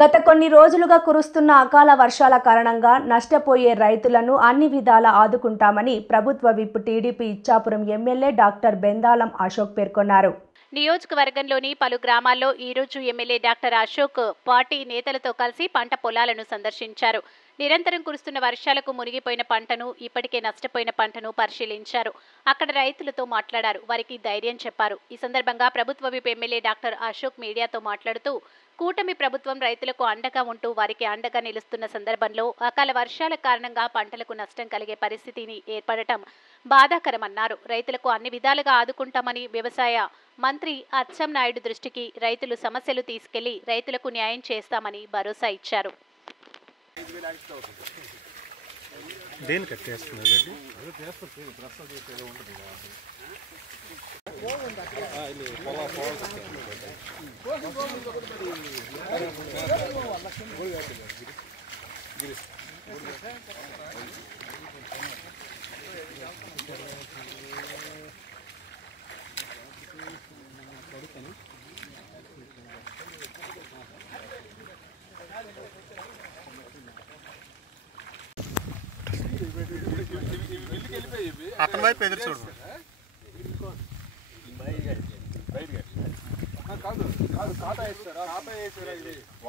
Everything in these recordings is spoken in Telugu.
గత కొన్ని రోజులుగా కురుస్తున్న అకాల వర్షాల కారణంగా నష్టపోయే రైతులను అన్ని విధాలా ఆదుకుంటామని ప్రభుత్వ whip TDP Ichchapuram MLA doctor Bendalam Ashok పేర్కొన్నారు. నియోజకవర్గంలోని పలు గ్రామాల్లో ఈరోజు ఎమ్మెల్యే డాక్టర్ అశోక్ పార్టీ నేతలతో కలిసి పంట పొలాలను సందర్శించారు. నిరంతరం కురుస్తున్న వర్షాలకు మునిగిపోయిన పంటను, ఇప్పటికే నష్టపోయిన పంటను పరిశీలించారు. అక్కడ రైతులతో మాట్లాడారు. వారికి ధైర్యం చెప్పారు. ఈ సందర్భంగా ప్రభుత్వ విప్ ఎమ్మెల్యే డాక్టర్ అశోక్ మీడియాతో మాట్లాడుతూ, కూటమి ప్రభుత్వం రైతులకు అండగా ఉంటూ వారికి అండగా నిలుస్తున్న సందర్భంలో అకాల వర్షాల కారణంగా పంటలకు నష్టం కలిగే పరిస్థితిని ఏర్పడటం బాధాకరమన్నారు. రైతులకు అన్ని విధాలుగా ఆదుకుంటామని వ్యవసాయ మంత్రి అచ్చెన్నాయుడు దృష్టికి రైతులు సమస్యలు తీసుకెళ్లి రైతులకు న్యాయం చేస్తామని భరోసా ఇచ్చారు. అతని వైపు ఎదురు చూడు.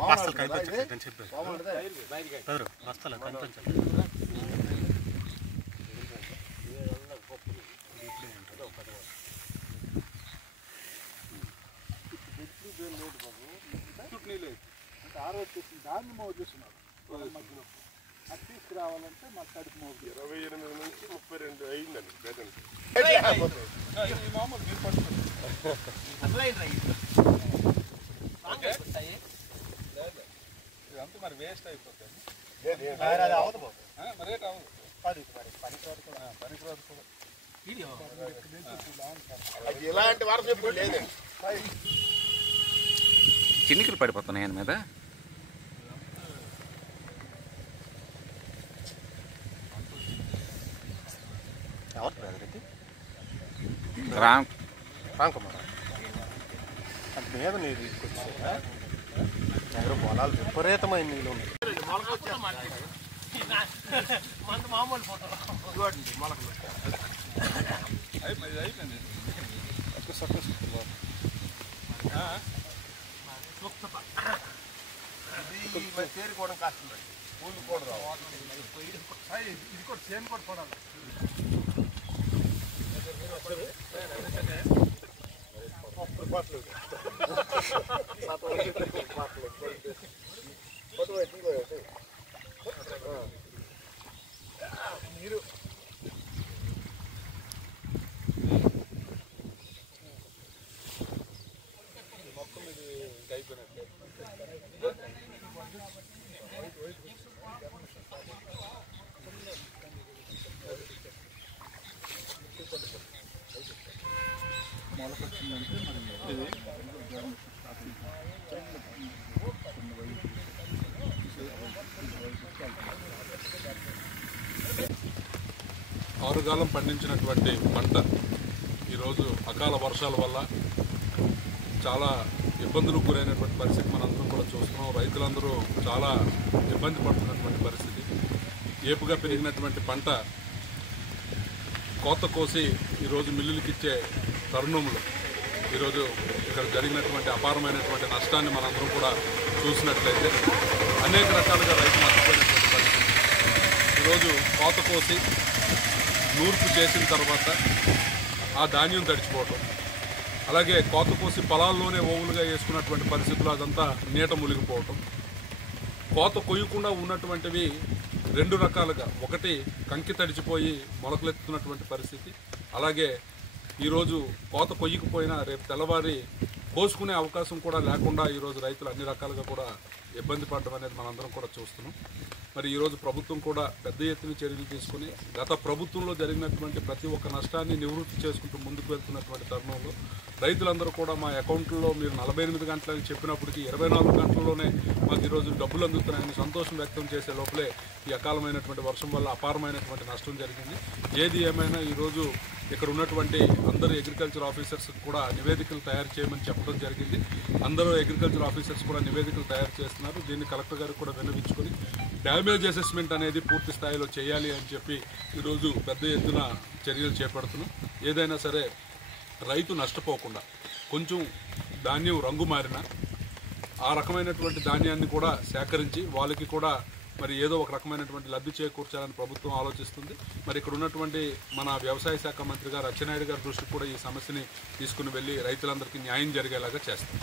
బస్తాలు కనిపించని చెప్పారు. బస్తాలు కనిపించాలి. దాన్ని మోగిస్తున్నారు మధ్యలో అది తీసుకురావాలంటే మా కడుపు మోగి 28 నుంచి 32 అయిందండి ప్రెజెంట్. మామూలు మీరు పడుతుంది ఇదంతా మరి వేస్ట్ అయిపోతుంది. మరేట్ అవ్వదు పనికిరాదు కూడా. ఇలాంటి వర్షం ఇప్పుడు లేదండి. చిన్నికలు పడిపోతున్నాయి ఆయన మీద. రామ్కుమార్ అది మీద నీరు తీసుకొచ్చా ఎవరో పొలాలు విపరీతమైన నీళ్ళు ఉన్నాయి. చేరుకోవడం కష్టం, పూలు కూడా రావాలి. ఇది కూడా చేను కూడా పడాలి. మీరు మొత్తం ఇది అయిపోయినట్టు మొలకొచ్చిందంటే ఇది 6 కాలం పండించినటువంటి పంట ఈరోజు అకాల వర్షాల వల్ల చాలా ఇబ్బందులకు గురైనటువంటి పరిస్థితి మనందరం కూడా చూస్తున్నాం. రైతులందరూ చాలా ఇబ్బంది పడుతున్నటువంటి పరిస్థితి. ఏపుగా పెరిగినటువంటి పంట కోత కోసి ఈరోజు మిల్లులకి ఇచ్చే తరుణంలో ఈరోజు ఇక్కడ జరిగినటువంటి అపారమైనటువంటి నష్టాన్ని మనందరం కూడా చూసినట్లయితే అనేక రకాలుగా రైతులు నష్టపోయినటువంటి పరిస్థితి. ఈరోజు కోత కోసి నూర్పు చేసిన తర్వాత ఆ ధాన్యం తడిచిపోవటం, అలాగే కోత కోసి పొలాల్లోనే ఓవులుగా వేసుకున్నటువంటి పరిస్థితులు అదంతా నీట మునిగిపోవటం, కోత కొయ్యకుండా ఉన్నటువంటివి 2 రకాలుగా, ఒకటి కంకి తడిచిపోయి మొలకలెత్తుతున్నటువంటి పరిస్థితి, అలాగే ఈరోజు కోత కొయ్యకపోయినా రేపు తెల్లవారి కోసుకునే అవకాశం కూడా లేకుండా ఈరోజు రైతులు అన్ని రకాలుగా కూడా ఇబ్బంది పడడం అనేది మనందరం కూడా చూస్తున్నాం. మరి ఈరోజు ప్రభుత్వం కూడా పెద్ద ఎత్తున చర్యలు తీసుకుని గత ప్రభుత్వంలో జరిగినటువంటి ప్రతి ఒక్క నష్టాన్ని నివృత్తి చేసుకుంటూ ముందుకు వెళ్తున్నటువంటి తరుణంలో రైతులందరూ కూడా మా అకౌంట్లో మీరు 48 గంటలని చెప్పినప్పటికీ 24 గంటల్లోనే మాకు ఈరోజు డబ్బులు అందుతున్నాయని సంతోషం వ్యక్తం చేసే లోపలే ఈ అకాలమైనటువంటి వర్షం వల్ల అపారమైనటువంటి నష్టం జరిగింది. ఏది ఏమైనా ఈరోజు ఇక్కడ ఉన్నటువంటి అందరు అగ్రికల్చర్ ఆఫీసర్స్ కూడా నివేదికలు తయారు చేయమని చెప్పడం జరిగింది. అందరూ అగ్రికల్చర్ ఆఫీసర్స్ కూడా నివేదికలు తయారు చేస్తున్నారు. దీన్ని కలెక్టర్ గారికి కూడా విన్నవించుకొని డ్యామేజ్ అసెస్మెంట్ అనేది పూర్తి స్థాయిలో చేయాలి అని చెప్పి ఈరోజు పెద్ద ఎత్తున చర్యలు చేపడుతున్నాం. ఏదైనా సరే రైతు నష్టపోకుండా కొంచెం ధాన్యం రంగు మారిన ఆ రకమైనటువంటి ధాన్యాన్ని కూడా సేకరించి వాళ్ళకి కూడా మరి ఏదో ఒక రకమైనటువంటి లబ్ధి చేకూర్చాలని ప్రభుత్వం ఆలోచిస్తుంది. మరి ఇక్కడ ఉన్నటువంటి మన వ్యవసాయ శాఖ మంత్రి గారు అచ్చెన్నాయుడు గారి దృష్టికి కూడా ఈ సమస్యని తీసుకుని వెళ్ళి రైతులందరికీ న్యాయం జరిగేలాగా చేస్తాం.